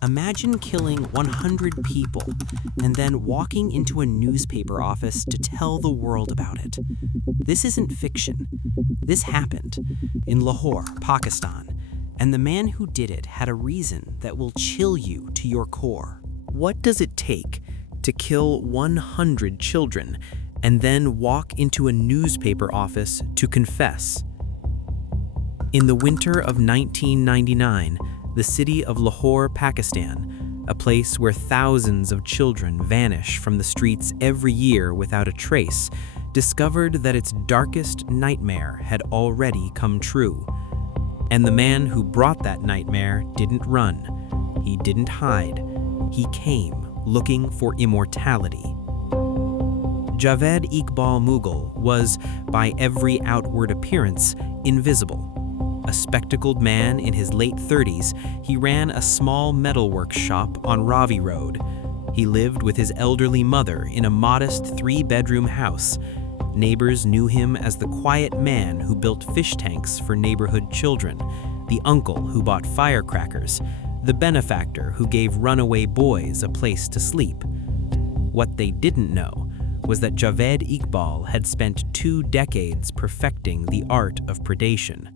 Imagine killing 100 people and then walking into a newspaper office to tell the world about it. This isn't fiction. This happened in Lahore, Pakistan, and the man who did it had a reason that will chill you to your core. What does it take to kill 100 children and then walk into a newspaper office to confess? In the winter of 1999, the city of Lahore, Pakistan, a place where thousands of children vanish from the streets every year without a trace, discovered that its darkest nightmare had already come true. And the man who brought that nightmare didn't run. He didn't hide. He came looking for immortality. Javed Iqbal Mughal was, by every outward appearance, invisible. A spectacled man in his late 30s, he ran a small metalwork shop on Ravi Road. He lived with his elderly mother in a modest 3-bedroom house. Neighbors knew him as the quiet man who built fish tanks for neighborhood children, the uncle who bought firecrackers, the benefactor who gave runaway boys a place to sleep. What they didn't know was that Javed Iqbal had spent 2 decades perfecting the art of predation.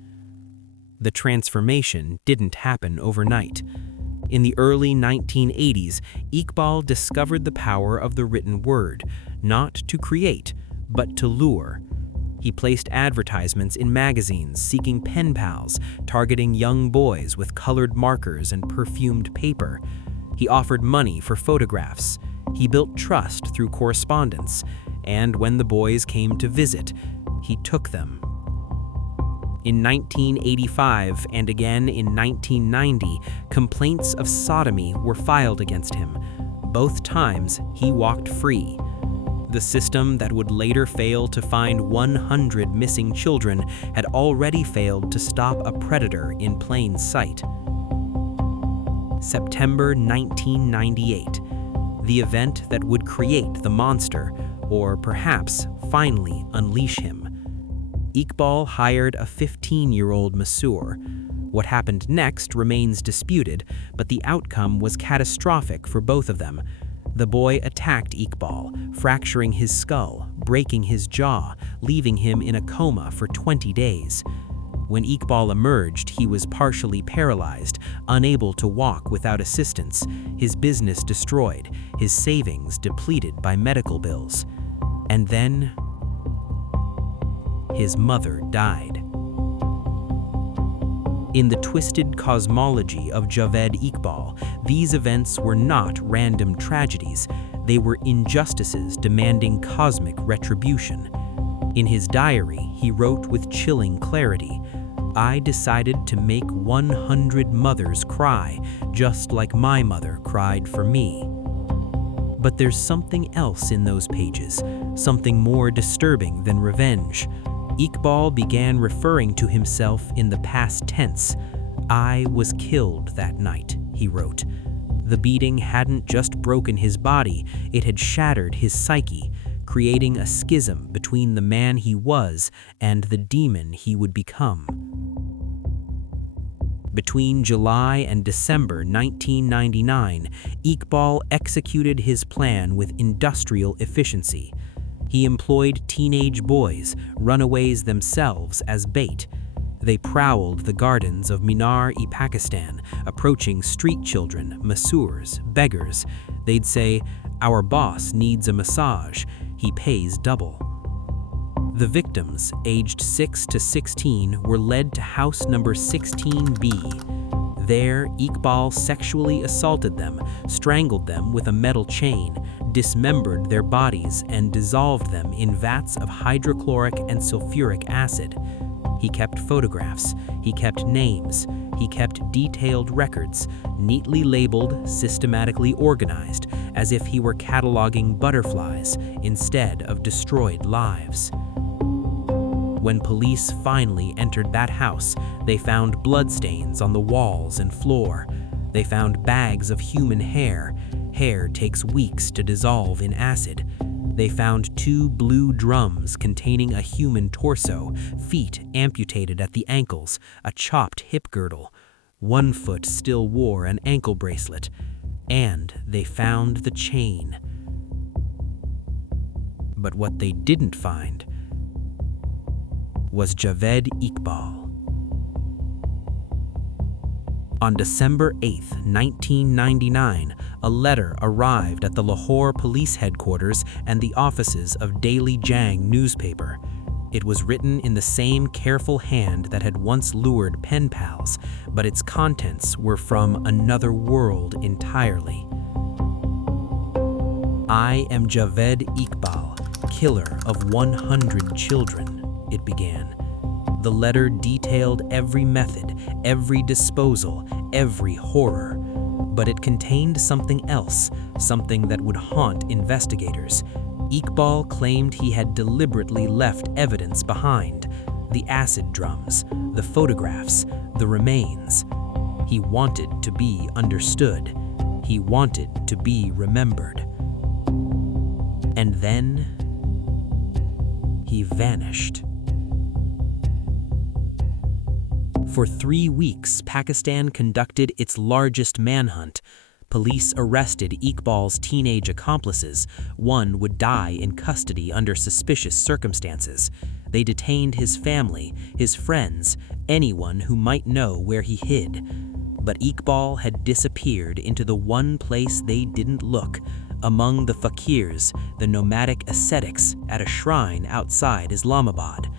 The transformation didn't happen overnight. In the early 1980s, Iqbal discovered the power of the written word, not to create, but to lure. He placed advertisements in magazines seeking pen pals, targeting young boys with colored markers and perfumed paper. He offered money for photographs. He built trust through correspondence, and when the boys came to visit, he took them. In 1985 and again in 1990, complaints of sodomy were filed against him. Both times, he walked free. The system that would later fail to find 100 missing children had already failed to stop a predator in plain sight. September 1998, the event that would create the monster, or perhaps finally unleash him. Iqbal hired a 15-year-old masseur. What happened next remains disputed, but the outcome was catastrophic for both of them. The boy attacked Iqbal, fracturing his skull, breaking his jaw, leaving him in a coma for 20 days. When Iqbal emerged, he was partially paralyzed, unable to walk without assistance, his business destroyed, his savings depleted by medical bills. And then his mother died. In the twisted cosmology of Javed Iqbal, these events were not random tragedies, they were injustices demanding cosmic retribution. In his diary, he wrote with chilling clarity, "I decided to make 100 mothers cry, just like my mother cried for me." But there's something else in those pages, something more disturbing than revenge. Iqbal began referring to himself in the past tense. "I was killed that night," he wrote. The beating hadn't just broken his body, it had shattered his psyche, creating a schism between the man he was and the demon he would become. Between July and December 1999, Iqbal executed his plan with industrial efficiency. He employed teenage boys, runaways themselves, as bait. They prowled the gardens of Minar-e-Pakistan, approaching street children, masseurs, beggars. They'd say, "Our boss needs a massage. He pays double." The victims, aged 6 to 16, were led to house number 16B. There, Iqbal sexually assaulted them, strangled them with a metal chain, dismembered their bodies, and dissolved them in vats of hydrochloric and sulfuric acid. He kept photographs, he kept names, he kept detailed records, neatly labeled, systematically organized, as if he were cataloging butterflies instead of destroyed lives. When police finally entered that house, they found bloodstains on the walls and floor. They found bags of human hair. Hair takes weeks to dissolve in acid. They found 2 blue drums containing a human torso, feet amputated at the ankles, a chopped hip girdle. One foot still wore an ankle bracelet, and they found the chain. But what they didn't find was Javed Iqbal. On December 8, 1999, a letter arrived at the Lahore police headquarters and the offices of Daily Jang newspaper. It was written in the same careful hand that had once lured pen pals, but its contents were from another world entirely. "I am Javed Iqbal, killer of 100 children," it began. The letter detailed every method, every disposal, every horror. But it contained something else, something that would haunt investigators. Iqbal claimed he had deliberately left evidence behind: the acid drums, the photographs, the remains. He wanted to be understood. He wanted to be remembered. And then he vanished. For 3 weeks, Pakistan conducted its largest manhunt. Police arrested Iqbal's teenage accomplices. One would die in custody under suspicious circumstances. They detained his family, his friends, anyone who might know where he hid. But Iqbal had disappeared into the one place they didn't look, among the fakirs, the nomadic ascetics at a shrine outside Islamabad,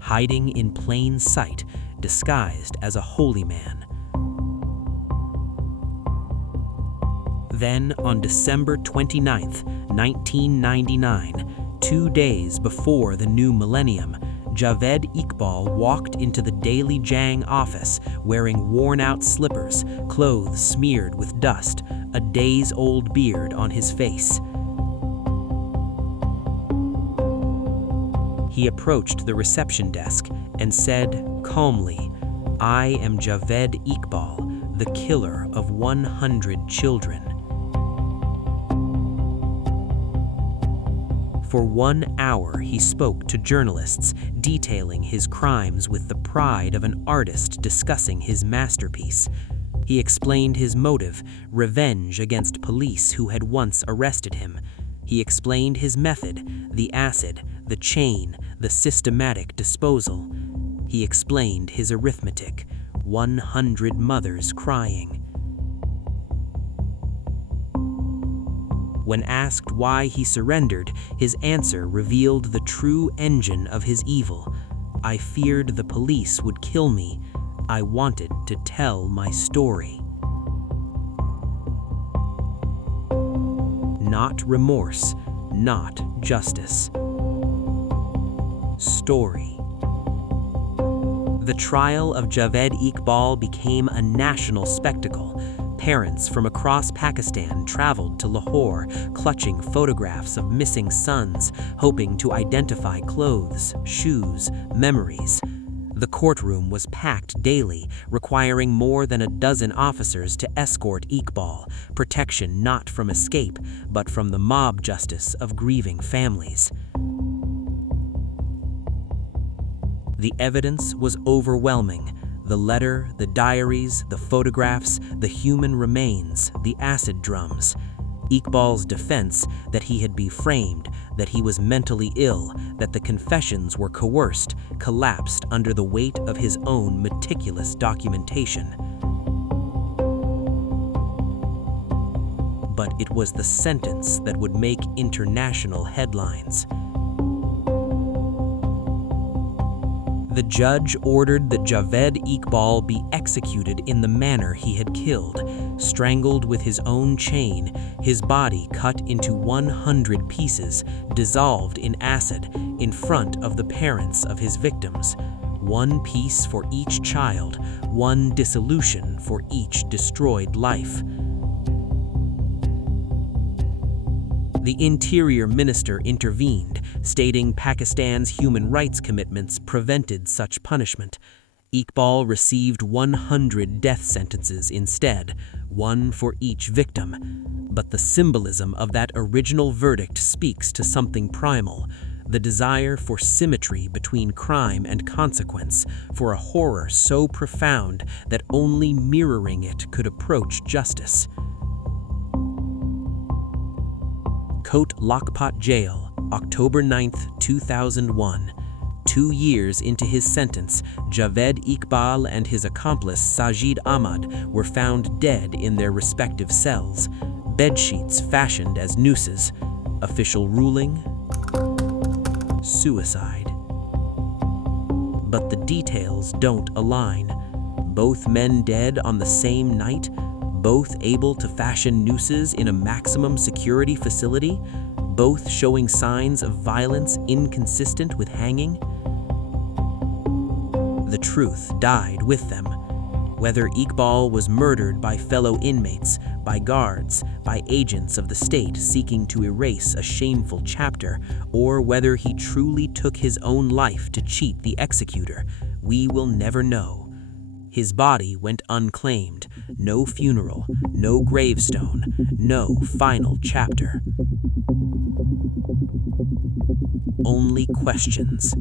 hiding in plain sight, disguised as a holy man. Then, on December 29, 1999, 2 days before the new millennium, Javed Iqbal walked into the Daily Jang office wearing worn-out slippers, clothes smeared with dust, a days-old beard on his face. He approached the reception desk and said calmly, "I am Javed Iqbal, the killer of 100 children." For 1 hour, he spoke to journalists, detailing his crimes with the pride of an artist discussing his masterpiece. He explained his motive: revenge against police who had once arrested him. He explained his method: the acid, the chain, the systematic disposal. He explained his arithmetic: 100 mothers crying. When asked why he surrendered, his answer revealed the true engine of his evil. "I feared the police would kill me. I wanted to tell my story." Not remorse, not justice. Story. The trial of Javed Iqbal became a national spectacle. Parents from across Pakistan traveled to Lahore, clutching photographs of missing sons, hoping to identify clothes, shoes, memories. The courtroom was packed daily, requiring more than a dozen officers to escort Iqbal, protection not from escape, but from the mob justice of grieving families. The evidence was overwhelming. The letter, the diaries, the photographs, the human remains, the acid drums. Iqbal's defense that he had been framed, that he was mentally ill, that the confessions were coerced, collapsed under the weight of his own meticulous documentation. But it was the sentence that would make international headlines. The judge ordered that Javed Iqbal be executed in the manner he had killed, strangled with his own chain, his body cut into 100 pieces, dissolved in acid, in front of the parents of his victims. 1 piece for each child, 1 dissolution for each destroyed life. The Interior Minister intervened, stating Pakistan's human rights commitments prevented such punishment. Iqbal received 100 death sentences instead, 1 for each victim. But the symbolism of that original verdict speaks to something primal. the desire for symmetry between crime and consequence, for a horror so profound that only mirroring it could approach justice. Kot Lakhpat Jail, October 9, 2001. 2 years into his sentence, Javed Iqbal and his accomplice Sajid Ahmad were found dead in their respective cells, bedsheets fashioned as nooses. Official ruling: suicide. But the details don't align. Both men dead on the same night, both able to fashion nooses in a maximum security facility, both showing signs of violence inconsistent with hanging. The truth died with them. Whether Iqbal was murdered by fellow inmates, by guards, by agents of the state seeking to erase a shameful chapter, or whether he truly took his own life to cheat the executor, we will never know. His body went unclaimed, no funeral, no gravestone, no final chapter. Only questions.